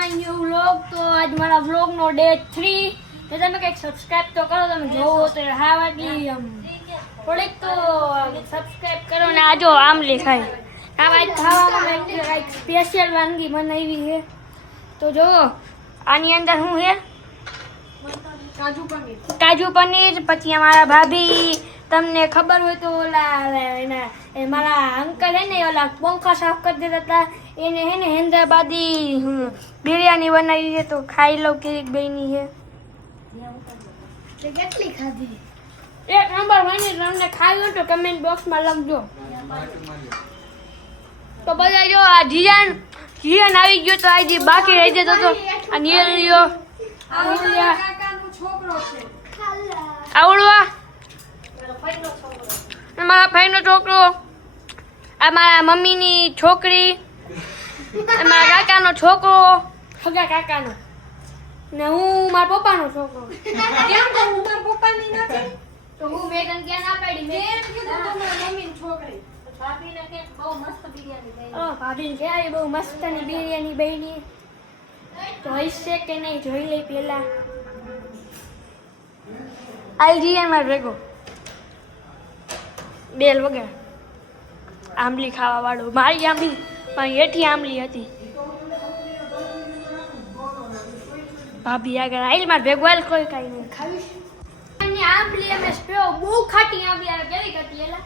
My new vlog. તો આજ મારા વ્લોગનો ડે 3. તો તમે કંઈક સબસ્ક્રાઇબ તો કરો, તમે જોવો તો હા વાટલી થોડીક તો સબસ્ક્રાઇબ કરો. ને આ જો આમલી ખાય. આ આજ ખાવામાં કંઈક સ્પેશિયલ વાનગી બનાવી છે. તો જો આની અંદર શું છે? કાજુ પનીર. પછી અમારા ભાભી, તમને ખબર હોય તો ઓલા મારા અંકલ હે ને ઓલા પંખા સાફ કરી દેતા હતા, એને હે ને હૈદરાબાદી બિરયાની બનાવી છે. તો ખાઈ લો કેવી બની છે. કેટલી ખાધી? એક નંબર બની. તમને ખાવી હોય તો કમેન્ટ બોક્સમાં લખજો. તો બધા જો આ જીયાન આવી ગયો તો આજે બાકી રહી જતો તો આ નિયલિયો આવડવા મારા ભાઈનો છોકરો, આ મારા મમ્મીની છોકરી, મારા કાકાનો છોકરો, સગા કાકાનો, ને હું મારા પપ્પાનો છોકરો. કેમ તો હું મારા પપ્પાની નથી? તો હું મેગન ક્યાં ના પાડી? મેં કીધું તો મારા મમ્મીની છોકરી. ભાભીને કે બહુ મસ્ત બિરયાની બની. ઓ ભાભીને કે આ બહુ મસ્તની બિરયાની બની. તો હશે કે નહીં જોઈ લઈ પેલા. આઈ જઈએ મારે ભેગો બેલ વગર આંબલી ખાવા વાળો. મારી આંબલી પણ હેઠી આંબલી હતી. ભાભી આગળ આઈ મારે ભેગો આલ. કોઈ કઈ નહીં ખાવીશ. આંબલી અમે સ્પેઓ બહુ ખાટી આંબલી આવે. કેવી ખાટી એલા?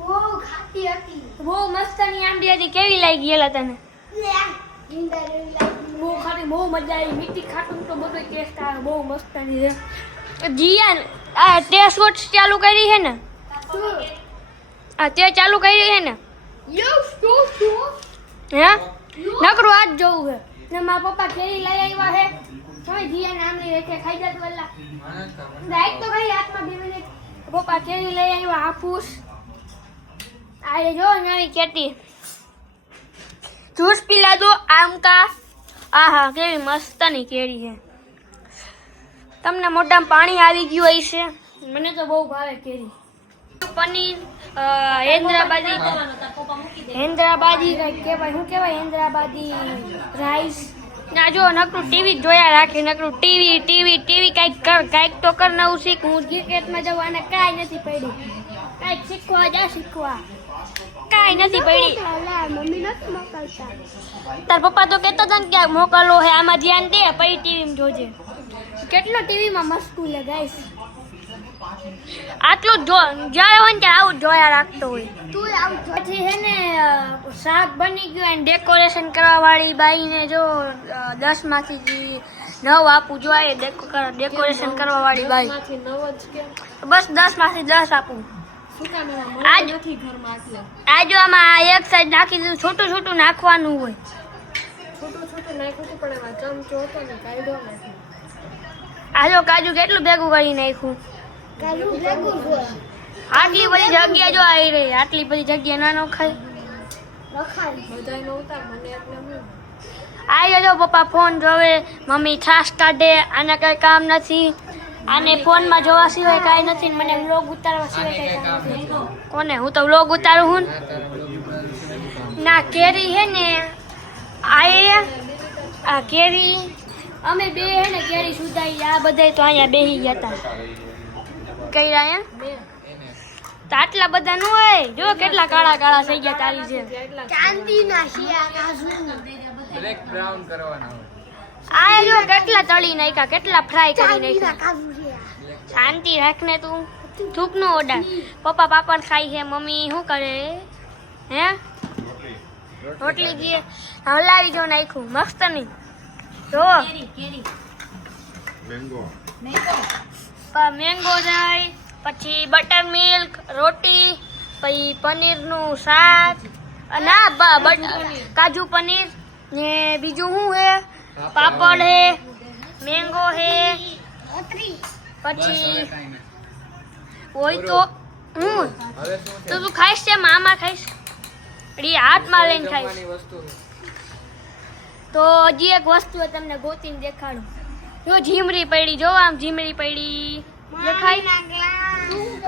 બહુ ખાટી હતી. બહુ મસ્તની આંબલી હતી. કેવી લાગી એલા તને? બહુ ખાટી, બહુ મજા આવી. મીઠી ખાટું તો બધો ટેસ્ટ આવે. બહુ મસ્તની છે. જીયાન આ ટેસ્ટ વોચ ચાલુ કરી છે ને? આ તે ચાલુ કરી છે ને? હે નકરું આજ જોવું છે. ને મારા પપ્પા કેરી લઈ આવ્યા છે. હવે જીયાને આમલી રેખે ખાઈ જતું એલા. ડાયરેક્ટ તો કઈ હાથમાં 2 મિનિટ. પપ્પા કેરી લઈ આવ્યા હાફૂસ. આ જો નવી કેટી જ્યુસ પીલા દો આમકા. આહા કેવી મસ્તની કેરી છે. તમને મોઢામાં પાણી આવી ગયું હશે. મને તો બહુ ભાવે કેરી. પનીર હૈદરાબાદી કઈ કહેવાય. શું કહેવાય? હૈદરાબાદી રાઈસ. ના જો નકરું ટીવી જોયા રાખે. નકરું ટીવી કાંઈક તો કર નવું શીખ. હું ક્રિકેટમાં જાઉં અને કાંઈ નથી પડી. કાંઈક શીખવા જા શીખવા. કાંઈ નથી પડી. મમ્મી નથી મોકલતા. તાર પપ્પા તો કહેતા હતા ને ક્યાંક મોકલો હે. આમાં ધ્યાન દે પછી ટીવીમાં જોજે. કેટલો ટીવીમાં મસ્તું લે ગાઈસ. આટલું જો જ્યારે હોય ને ત્યારે આવું જોયા રાખતો હોય. તું આવું પછી હે ને શાક બની ગયું અને ડેકોરેશન કરવા વાળી બાઈને જો 10 માંથી 9 આપું જોઈએ. ડેકોરેશન કરવા વાળી બાઈ બસ 10 માંથી 10 આપું. આ જો આમાં એક સાઈડ નાખી દીધું. છોટું છોટું નાખવાનું હોય. છોટું નાખ્યું પણ એમાં ચમચો હતો ને કાઢ્યો નથી. આ જો કાજુ કેટલું ભેગું કરી નાખ્યું. આટલી બધી જગ્યા જો આવી રહી. આટલી બધી જગ્યા ના નખાય. આ જો પપ્પા ફોન જોવે, મમ્મી છાશ કાઢે. આને કઈ કામ નથી. આને ફોનમાં જોવા સિવાય કાંઈ નથી. મને વ્લોગ ઉતારવા સિવાય કઈ કામ નથી. કોને? હું તો વ્લોગ ઉતારું હું. ના કેરી હે ને આ કેરી અમે બે હે ને કેરી સુધાઈ. આ બધા તો અહીંયા બેસી ગયા હતા. કઈ રહ્યા તો આટલા બધા નું હોય. જો કેટલા કાળા કાળા થઈ ગયા. તારી છે ચાંદીના બ્લેક બ્રાઉન કરવાના હોય. આ જો કેટલા તળી નાખ્યા, કેટલા ફ્રાય કરી નાખ્યા. શાંતિ રાખને તું. થૂક નો ઓડા. પપ્પા પાપડ ખાઈ છે. મમ્મી શું કરે? હે રોટલી દીએ હલાવી જો નાખ્યું. મસ્ત નહીં જો મેંગો જાય. પછી બટર મિલ્ક રોટી. પછી પનીરનું શાક. ના કાજુ પનીર ને બીજું શું હે? પાપડ હે, મેંગો હે. પછી હોય તો હું તો તું ખાઈશ છે? મામા ખાઈશ? હાથમાં લઈને ખાઈશ. તો હજી એક વસ્તુ તમને ગોતીને દેખાડું. જો ઝીમરી પડી. જો આમ ઝીમરી પડી દેખાય.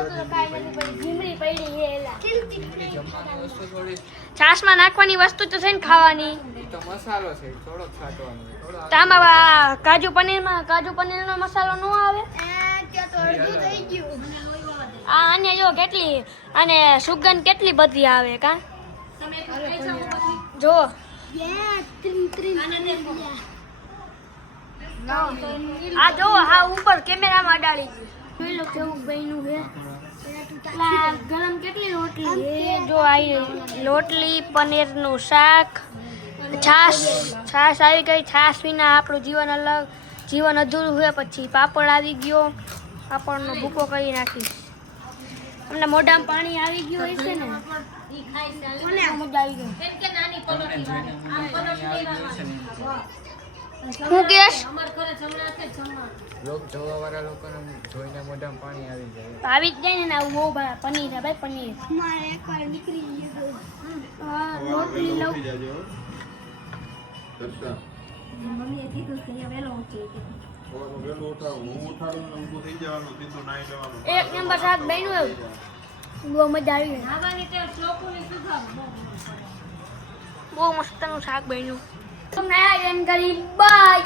તો કાંઈ નથી પડી જીમરી પડી છે એલા જમવાની વસ્તુ થોડી છાશમાં નાખવાની વસ્તુ તો છે ને ખાવાની ઈ તો મસાલો છે થોડોક છાંટવાનો છે. થોડો તો આમાં કાજુ પનીરનો મસાલો ન આવે આ અને જો કેટલી અને સુગંધ કેટલી બધી આવે કા જો આ જો હા ઉપર કેમેરામાં અડાડી જોઈ લો કેવું બન્યું છે ગરમ કેટલી રોટલી છે જો આ રોટલી પનીરનું શાક છાશ આવી ગઈ છાશ વિના આપણું જીવન અધૂરું હોય પછી પાપડ આવી ગયો પાપડનો ભૂકો કરી નાખીશ અમને મોઢામાં પાણી આવી ગયું હોય છે ને મજા આવી ગઈ હું કેશ લોક જોવાવાળા લોકોને જોઈને મોઢામાં પાણી આવી જાય. આવી જ જાય ને આવું બહુ ભાવે પનીર છે ભાઈ પનીર હા રોટલી લઉં એક નંબર શાક બન્યું બહુ મજા આવી બહુ મસ્તનું શાક બન્યું તમને આ એમ કરી બાય